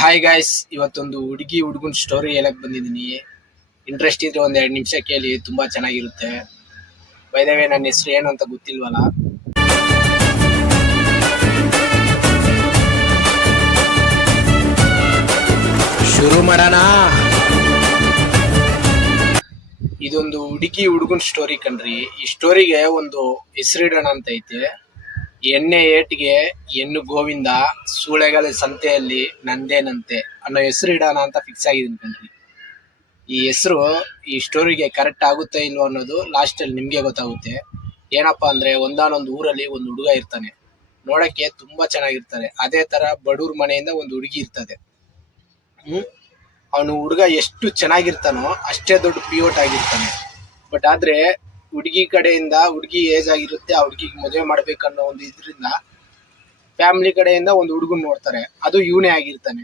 Hi guys, ಇವತ್ತೊಂದು ಹುಡುಗಿ ಹುಡುಗನ್ ಸ್ಟೋರಿ ಹೇಳಕ್ ಬಂದಿದ್ದೀನಿ. ಇಂಟ್ರೆಸ್ಟ್ ಇದ್ರೆ ಒಂದ್ 2 ನಿಮಿಷ ಕೇಳಿ, ತುಂಬಾ ಚೆನ್ನಾಗಿರುತ್ತೆ. ಬೈದವೇ ನನ್ನ ಹೆಸರು ಏನು ಅಂತ ಗೊತ್ತಿಲ್ವಲ್ಲ. ಶುರು ಮಾಡೋಣ. ಇದೊಂದು ಹುಡುಗಿ ಹುಡುಗನ್ ಸ್ಟೋರಿ ಕಣ್ರಿ. ಈ ಸ್ಟೋರಿಗೆ ಒಂದು ಹೆಸರಿಡೋಣ ಅಂತ ಐತೆ. ಎಣ್ಣೆ ಏಟ್ಗೆ ಹೆಣ್ಣು ಗೋವಿಂದ, ಸೂಳೆಗಳ ಸಂತೆಯಲ್ಲಿ ನಂದೇನಂತೆ ಅನ್ನೋ ಹೆಸರು ಇಡೋಣ ಅಂತ ಫಿಕ್ಸ್ ಆಗಿದ್ದೀನಿ ಕಣ್ರಿ. ಈ ಹೆಸರು ಈ ಸ್ಟೋರಿಗೆ ಕರೆಕ್ಟ್ ಆಗುತ್ತೆ ಇಲ್ವೋ ಅನ್ನೋದು ಲಾಸ್ಟ್ ಅಲ್ಲಿ ನಿಮ್ಗೆ ಗೊತ್ತಾಗುತ್ತೆ. ಏನಪ್ಪಾ ಅಂದ್ರೆ, ಒಂದಾನೊಂದು ಊರಲ್ಲಿ ಒಂದು ಹುಡುಗ ಇರ್ತಾನೆ. ನೋಡಕ್ಕೆ ತುಂಬಾ ಚೆನ್ನಾಗಿರ್ತಾರೆ. ಅದೇ ತರ ಬಡೂರ್ ಮನೆಯಿಂದ ಒಂದು ಹುಡುಗಿ ಇರ್ತದೆ. ಅವನು ಹುಡುಗ ಎಷ್ಟು ಚೆನ್ನಾಗಿರ್ತಾನೋ ಅಷ್ಟೇ ದೊಡ್ಡ ಪಿಯೋಟ್ ಆಗಿರ್ತಾನೆ. ಬಟ್ ಆದ್ರೆ ಹುಡುಗಿ ಕಡೆಯಿಂದ, ಹುಡುಗಿ ಏಜ್ ಆಗಿರುತ್ತೆ, ಆ ಹುಡುಗಿಗೆ ಮದುವೆ ಮಾಡ್ಬೇಕನ್ನೋ ಒಂದು ಇದ್ರಿಂದ ಫ್ಯಾಮಿಲಿ ಕಡೆಯಿಂದ ಒಂದು ಹುಡುಗನ್ ನೋಡ್ತಾರೆ. ಅದು ಇವನೇ ಆಗಿರ್ತಾನೆ.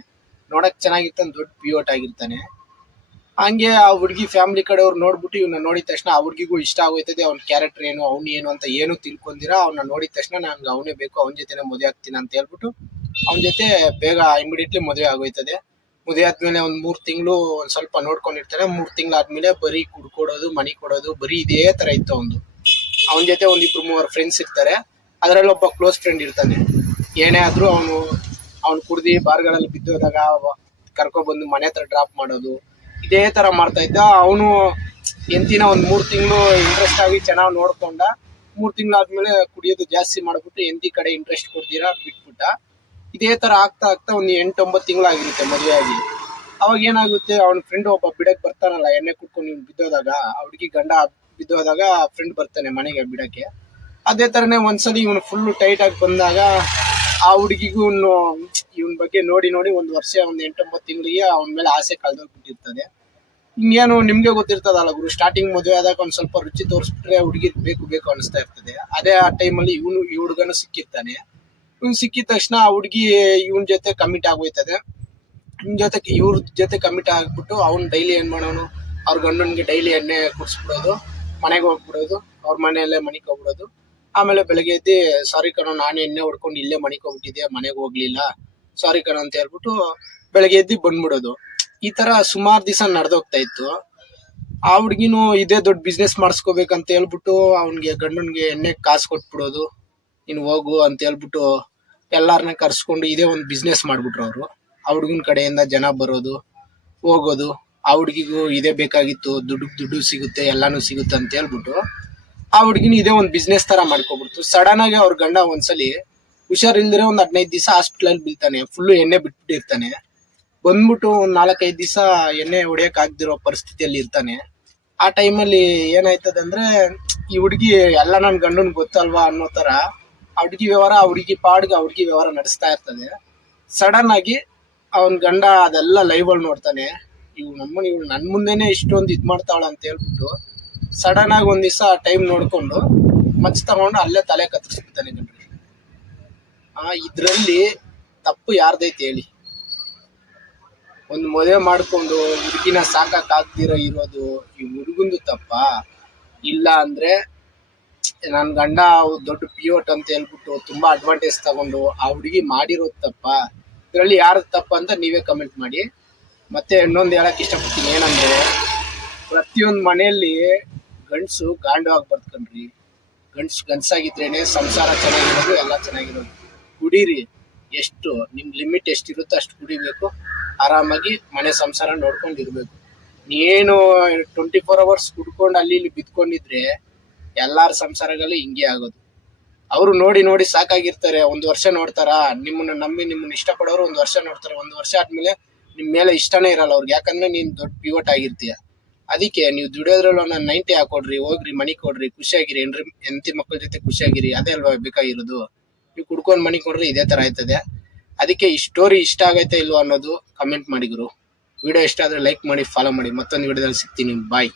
ನೋಡಕ್ ಚೆನ್ನಾಗಿರ್ತಾನೆ, ದೊಡ್ಡ ಪಿಯೋಟ್ ಆಗಿರ್ತಾನೆ. ಹಂಗೆ ಆ ಹುಡುಗಿ ಫ್ಯಾಮಿಲಿ ಕಡೆಯವ್ರು ನೋಡ್ಬಿಟ್ಟು ಇವನ್ನ ನೋಡಿದ ತಕ್ಷಣ ಆ ಹುಡುಗಿಗೂ ಇಷ್ಟ ಆಗೋಯ್ತದೆ. ಅವ್ನ ಕ್ಯಾರೆಕ್ಟರ್ ಏನು, ಅವ್ನು ಏನು ಅಂತ ಏನು ತಿಳ್ಕೊಂಡಿರ ಅವನ್ನ ನೋಡಿದ ತಕ್ಷಣ ನಂಗೆ ಅವನೇ ಬೇಕು, ಅವನ ಜೊತೆನೆ ಮದುವೆ ಆಗ್ತೀನಿ ಅಂತ ಹೇಳ್ಬಿಟ್ಟು ಅವನ ಜೊತೆ ಬೇಗ ಇಮಿಡಿಯೇಟ್ಲಿ ಮದುವೆ ಆಗೋಯ್ತದೆ. ಮದುವೆ ಆದ್ಮೇಲೆ ಒಂದ್ 3 ತಿಂಗಳು ಒಂದ್ ಸ್ವಲ್ಪ ನೋಡ್ಕೊಂಡಿರ್ತಾನೆ. 3 ತಿಂಗಳಾದ್ಮೇಲೆ ಬರೀ ಕುಡ್ಕೊಡೋದು, ಮನಿ ಕೊಡೋದು, ಬರೀ ಇದೇ ತರ ಇತ್ತು ಅವನು. ಅವನ ಜೊತೆ 1-2-3 ಫ್ರೆಂಡ್ಸ್ ಇರ್ತಾರೆ. ಅದ್ರಲ್ಲಿ ಒಬ್ಬ ಕ್ಲೋಸ್ ಫ್ರೆಂಡ್ ಇರ್ತಾನೆ. ಏನೇ ಆದ್ರೂ ಅವ್ನು ಕುಡ್ದಿ ಬಾರ್ಗಳಲ್ಲಿ ಬಿದ್ದೋದಾಗ ಕರ್ಕೊಬಂದು ಮನೆ ಹತ್ರ ಡ್ರಾಪ್ ಮಾಡೋದು, ಇದೇ ತರ ಮಾಡ್ತಾ ಇದ್ದ. ಅವನು ಎಂತಿನ ಒಂದ್ 3 ತಿಂಗಳು ಇಂಟ್ರೆಸ್ಟ್ ಆಗಿ ಚೆನ್ನಾಗಿ ನೋಡ್ಕೊಂಡ. 3 ತಿಂಗಳಾದ್ಮೇಲೆ ಕುಡಿಯೋದು ಜಾಸ್ತಿ ಮಾಡ್ಬಿಟ್ಟು ಎಂತಿ ಕಡೆ ಇಂಟ್ರೆಸ್ಟ್ ಕೊಡ್ತೀರಾ ಬಿಟ್ಬಿಟ್ಟ. ಇದೇ ತರ ಆಗ್ತಾ ಆಗ್ತಾ ಒಂದ್ 8-9 ತಿಂಗಳಾಗಿರುತ್ತೆ ಮದುವೆ ಆಗಿ. ಅವಾಗ ಏನಾಗುತ್ತೆ, ಅವನ ಫ್ರೆಂಡ್ ಒಬ್ಬ ಬಿಡಕ್ ಬರ್ತಾನಲ್ಲ, ಎಣ್ಣೆ ಕುಡ್ಕೊಂಡು ಇವ್ನು ಬಿದ್ದೋದಾಗ, ಆ ಹುಡುಗಿ ಗಂಡ ಬಿದ್ದೋದಾಗ ಫ್ರೆಂಡ್ ಬರ್ತಾನೆ ಮನೆಗೆ ಬಿಡಕ್ಕೆ. ಅದೇ ತರನೇ ಒಂದ್ಸಲಿ ಇವನು ಫುಲ್ ಟೈಟ್ ಆಗಿ ಬಂದಾಗ ಆ ಹುಡುಗಿಗೂ ಇವನ್ ಬಗ್ಗೆ ನೋಡಿ 1 ವರ್ಷ, ಒಂದ್ 8-9 ತಿಂಗಳಿಗೆ ಅವನ ಮೇಲೆ ಆಸೆ ಕಳ್ದೋಗ್ಬಿಟ್ಟಿರ್ತದೆ. ಹಿಂಗೇನು ನಿಮ್ಗೆ ಗೊತ್ತಿರ್ತದಲ್ಲ ಗುರು, ಸ್ಟಾರ್ಟಿಂಗ್ ಮದುವೆ ಆದಾಗ ಒಂದ್ ಸ್ವಲ್ಪ ರುಚಿ ತೋರಿಸ್ಬಿಟ್ರೆ ಹುಡುಗಿ ಬೇಕು ಬೇಕು ಅನಿಸ್ತಾ ಇರ್ತದೆ. ಅದೇ ಆ ಟೈಮಲ್ಲಿ ಈ ಹುಡುಗನು ಸಿಕ್ಕಿರ್ತಾನೆ. ಇವ್ನು ಸಿಕ್ಕಿದ ತಕ್ಷಣ ಆ ಹುಡುಗಿ ಇವನ್ ಜೊತೆ ಕಮಿಟ್ ಆಗೋಯ್ತದೆ. ಇವ್ರ ಜೊತೆ ಕಮಿಟ್ ಆಗ್ಬಿಟ್ಟು ಅವ್ನ್ ಡೈಲಿ ಏನ್ ಮಾಡೋನು, ಅವ್ರ ಗಂಡನ್ಗೆ ಡೈಲಿ ಎಣ್ಣೆ ಕುಡಿಸ್ಬಿಡೋದು, ಮನೆಗೆ ಹೋಗ್ಬಿಡೋದು, ಅವ್ರ ಮನೆಯಲ್ಲೇ ಮನಿಕೋಗ್ಬಿಡೋದು. ಆಮೇಲೆ ಬೆಳಗ್ಗೆ ಎದ್ದು, ಸಾರಿ ಕಣೋ ನಾನು ಎಣ್ಣೆ ಹೊಡ್ಕೊಂಡು ಇಲ್ಲೇ ಮನಿಕೋಗ್ಬಿಟ್ಟಿದ್ದೆ, ಮನೆಗೆ ಹೋಗ್ಲಿಲ್ಲ, ಸಾರಿ ಕಣೋ ಅಂತ ಹೇಳ್ಬಿಟ್ಟು ಬೆಳಗ್ಗೆ ಎದ್ದು ಬಂದ್ಬಿಡೋದು. ಈ ತರ ಸುಮಾರು ದಿವಸ ನಡೆದೋಗ್ತಾ ಇತ್ತು. ಆ ಹುಡ್ಗಿನೂ ಇದೇ ದೊಡ್ಡ ಬಿಸ್ನೆಸ್ ಮಾಡಿಸ್ಕೋಬೇಕಂತ ಹೇಳ್ಬಿಟ್ಟು ಅವ್ನಿಗೆ ಗಂಡನ್ಗೆ ಎಣ್ಣೆ ಕಾಸು ಕೊಟ್ಬಿಡೋದು, ನೀನ್ ಹೋಗು ಅಂತ ಹೇಳ್ಬಿಟ್ಟು ಎಲ್ಲಾರನ್ನ ಕರ್ಸ್ಕೊಂಡು ಇದೇ ಒಂದು ಬಿಸ್ನೆಸ್ ಮಾಡ್ಬಿಟ್ರು ಅವರು. ಆ ಹುಡುಗನ ಕಡೆಯಿಂದ ಜನ ಬರೋದು ಹೋಗೋದು. ಆ ಹುಡುಗಿಗೂ ಇದೇ ಬೇಕಾಗಿತ್ತು, ದುಡ್ಡು ಸಿಗುತ್ತೆ, ಎಲ್ಲಾನು ಸಿಗುತ್ತೆ ಅಂತ ಹೇಳ್ಬಿಟ್ಟು ಆ ಹುಡುಗಿನ ಇದೇ ಒಂದು ಬಿಸ್ನೆಸ್ ತರ ಮಾಡ್ಕೊಬಿಡ್ತು. ಸಡನ್ ಆಗಿ ಅವ್ರ ಗಂಡ ಒಂದ್ಸಲಿ ಹುಷಾರಿಲ್ದಿರ ಒಂದ್ 15 ದಿವಸ ಹಾಸ್ಪಿಟಲ್ ಬೀಳ್ತಾನೆ. ಫುಲ್ಲು ಎಣ್ಣೆ ಬಿಟ್ಬಿಟ್ಟಿರ್ತಾನೆ. ಬಂದ್ಬಿಟ್ಟು ಒಂದ್ 4-5 ದಿವಸ ಎಣ್ಣೆ ಹೊಡಿಯಕ್ ಆಗ್ದಿರೋ ಪರಿಸ್ಥಿತಿಯಲ್ಲಿ ಇರ್ತಾನೆ. ಆ ಟೈಮಲ್ಲಿ ಏನಾಯ್ತದಂದ್ರೆ, ಈ ಹುಡುಗಿ ಎಲ್ಲ ನನ್ ಗಂಡನ್ ಗೊತ್ತಲ್ವಾ ಅನ್ನೋ ತರ ಆ ಹುಡುಗಿ ವ್ಯವಹಾರ, ಆ ಹುಡುಗಿ ಪಾಡ್ಗೆ ಆ ಹುಡುಗಿ ವ್ಯವಹಾರ ನಡೆಸ್ತಾ ಇರ್ತದೆ. ಸಡನ್ ಆಗಿ ಅವನ್ ಗಂಡ ಅದೆಲ್ಲ ಲೈವ್ ಅಲ್ಲಿ ನೋಡ್ತಾನೆ. ಇವ್ಳು ನನ್ ಮುಂದೆನೆ ಇಷ್ಟೊಂದು ಇದ್ ಮಾಡ್ತಾವಳ ಅಂತ ಹೇಳ್ಬಿಟ್ಟು ಸಡನ್ ಆಗಿ ಒಂದ್ ದಿವಸ ಟೈಮ್ ನೋಡ್ಕೊಂಡು ಮಚ್ ತಗೊಂಡು ಅಲ್ಲೇ ತಲೆ ಕತ್ತರಿಸ್ಬಿಡ್ತಾನೆ ಗಂಡ್ರಿ. ಇದ್ರಲ್ಲಿ ತಪ್ಪು ಯಾರ್ದೈತಿ ಹೇಳಿ? ಒಂದು ಮದುವೆ ಮಾಡ್ಕೊಂಡು ಹುಡುಗಿನ ಸಾಕಕ್ ಆಗ್ದಿರೋ ಇರೋದು ಈ ಹುಡುಗಂದು ತಪ್ಪ? ಇಲ್ಲ ಅಂದ್ರೆ ನನ್ ಗಂಡ ದೊಡ್ಡ ಪಿಯೋಟ್ ಅಂತ ಹೇಳ್ಬಿಟ್ಟು ತುಂಬಾ ಅಡ್ವಾಂಟೇಜ್ ತಗೊಂಡು ಆ ಹುಡುಗಿ ಮಾಡಿರೋದು ತಪ್ಪ? ಇದ್ರಲ್ಲಿ ಯಾರ್ದು ತಪ್ಪ ಅಂತ ನೀವೇ ಕಮೆಂಟ್ ಮಾಡಿ. ಮತ್ತೆ ಇನ್ನೊಂದು ಹೇಳಕ್ ಇಷ್ಟಪಡ್ತೀನಿ, ಏನಂದ್ರೆ ಪ್ರತಿಯೊಂದು ಮನೆಯಲ್ಲಿ ಗಂಡ್ಸು ಗಾಂಡು ಆಗಿ ಬರ್ತ್ಕಂಡ್ರಿ. ಗಂಡ್ಸಾಗಿದ್ರೇನೆ ಸಂಸಾರ ಚೆನ್ನಾಗಿರೋದು, ಎಲ್ಲ ಚೆನ್ನಾಗಿರೋದು. ಕುಡೀರಿ, ಎಷ್ಟು ನಿಮ್ ಲಿಮಿಟ್ ಎಷ್ಟಿರುತ್ತೋ ಅಷ್ಟು ಕುಡಿಬೇಕು. ಆರಾಮಾಗಿ ಮನೆ ಸಂಸಾರ ನೋಡ್ಕೊಂಡಿರ್ಬೇಕು. ನೀನು 24 hours ಕುಡ್ಕೊಂಡು ಅಲ್ಲಿ ಇಲ್ಲಿ ಬಿದ್ಕೊಂಡಿದ್ರೆ ಎಲ್ಲಾರ ಸಂಸಾರಗಳು ಹಿಂಗೆ ಆಗೋದು. ಅವರು ನೋಡಿ ಸಾಕಾಗಿರ್ತಾರೆ. 1 ವರ್ಷ ನೋಡ್ತಾರ, ನಿಮ್ಮನ್ನ ನಂಬಿ ನಿಮ್ಮನ್ನ ಇಷ್ಟಪಡೋರು 1 ವರ್ಷ ನೋಡ್ತಾರೆ. 1 ವರ್ಷ ಆದ್ಮೇಲೆ ನಿಮ್ ಮೇಲೆ ಇಷ್ಟನೇ ಇರಲ್ಲ ಅವ್ರಿಗೆ. ಯಾಕಂದ್ರೆ ನೀನ್ ದೊಡ್ಡ ಪಿವಟ್ ಆಗಿರ್ತೀಯ. ಅದಕ್ಕೆ ನೀವು ದುಡಿಯೋದ್ರಲ್ಲಿ ಒಂದು 90 ಹಾಕೊಡ್ರಿ, ಹೋಗ್ರಿ ಮನಿ ಕೊಡ್ರಿ, ಖುಷಿಯಾಗಿರಿ, ಹೆಂಡತಿ ಮಕ್ಕಳ ಜೊತೆ ಖುಷಿಯಾಗಿರಿ. ಅದೇ ಅಲ್ವಾ ಬೇಕಾಗಿರೋದು. ನೀವು ಕುಡ್ಕೊಂಡ್ ಮನಿ ಕೊಡ್ರಿ, ಇದೇ ತರ ಆಯ್ತದೆ. ಅದಕ್ಕೆ ಈ ಸ್ಟೋರಿ ಇಷ್ಟ ಆಗೈತೆ ಇಲ್ವಾ ಅನ್ನೋದು ಕಮೆಂಟ್ ಮಾಡಿ ಗುರು. ವಿಡಿಯೋ ಇಷ್ಟ ಆದ್ರೆ ಲೈಕ್ ಮಾಡಿ, ಫಾಲೋ ಮಾಡಿ. ಮತ್ತೊಂದು ವಿಡಿಯೋದಲ್ಲಿ ಸಿಗ್ತೀನಿ. ಬಾಯ್.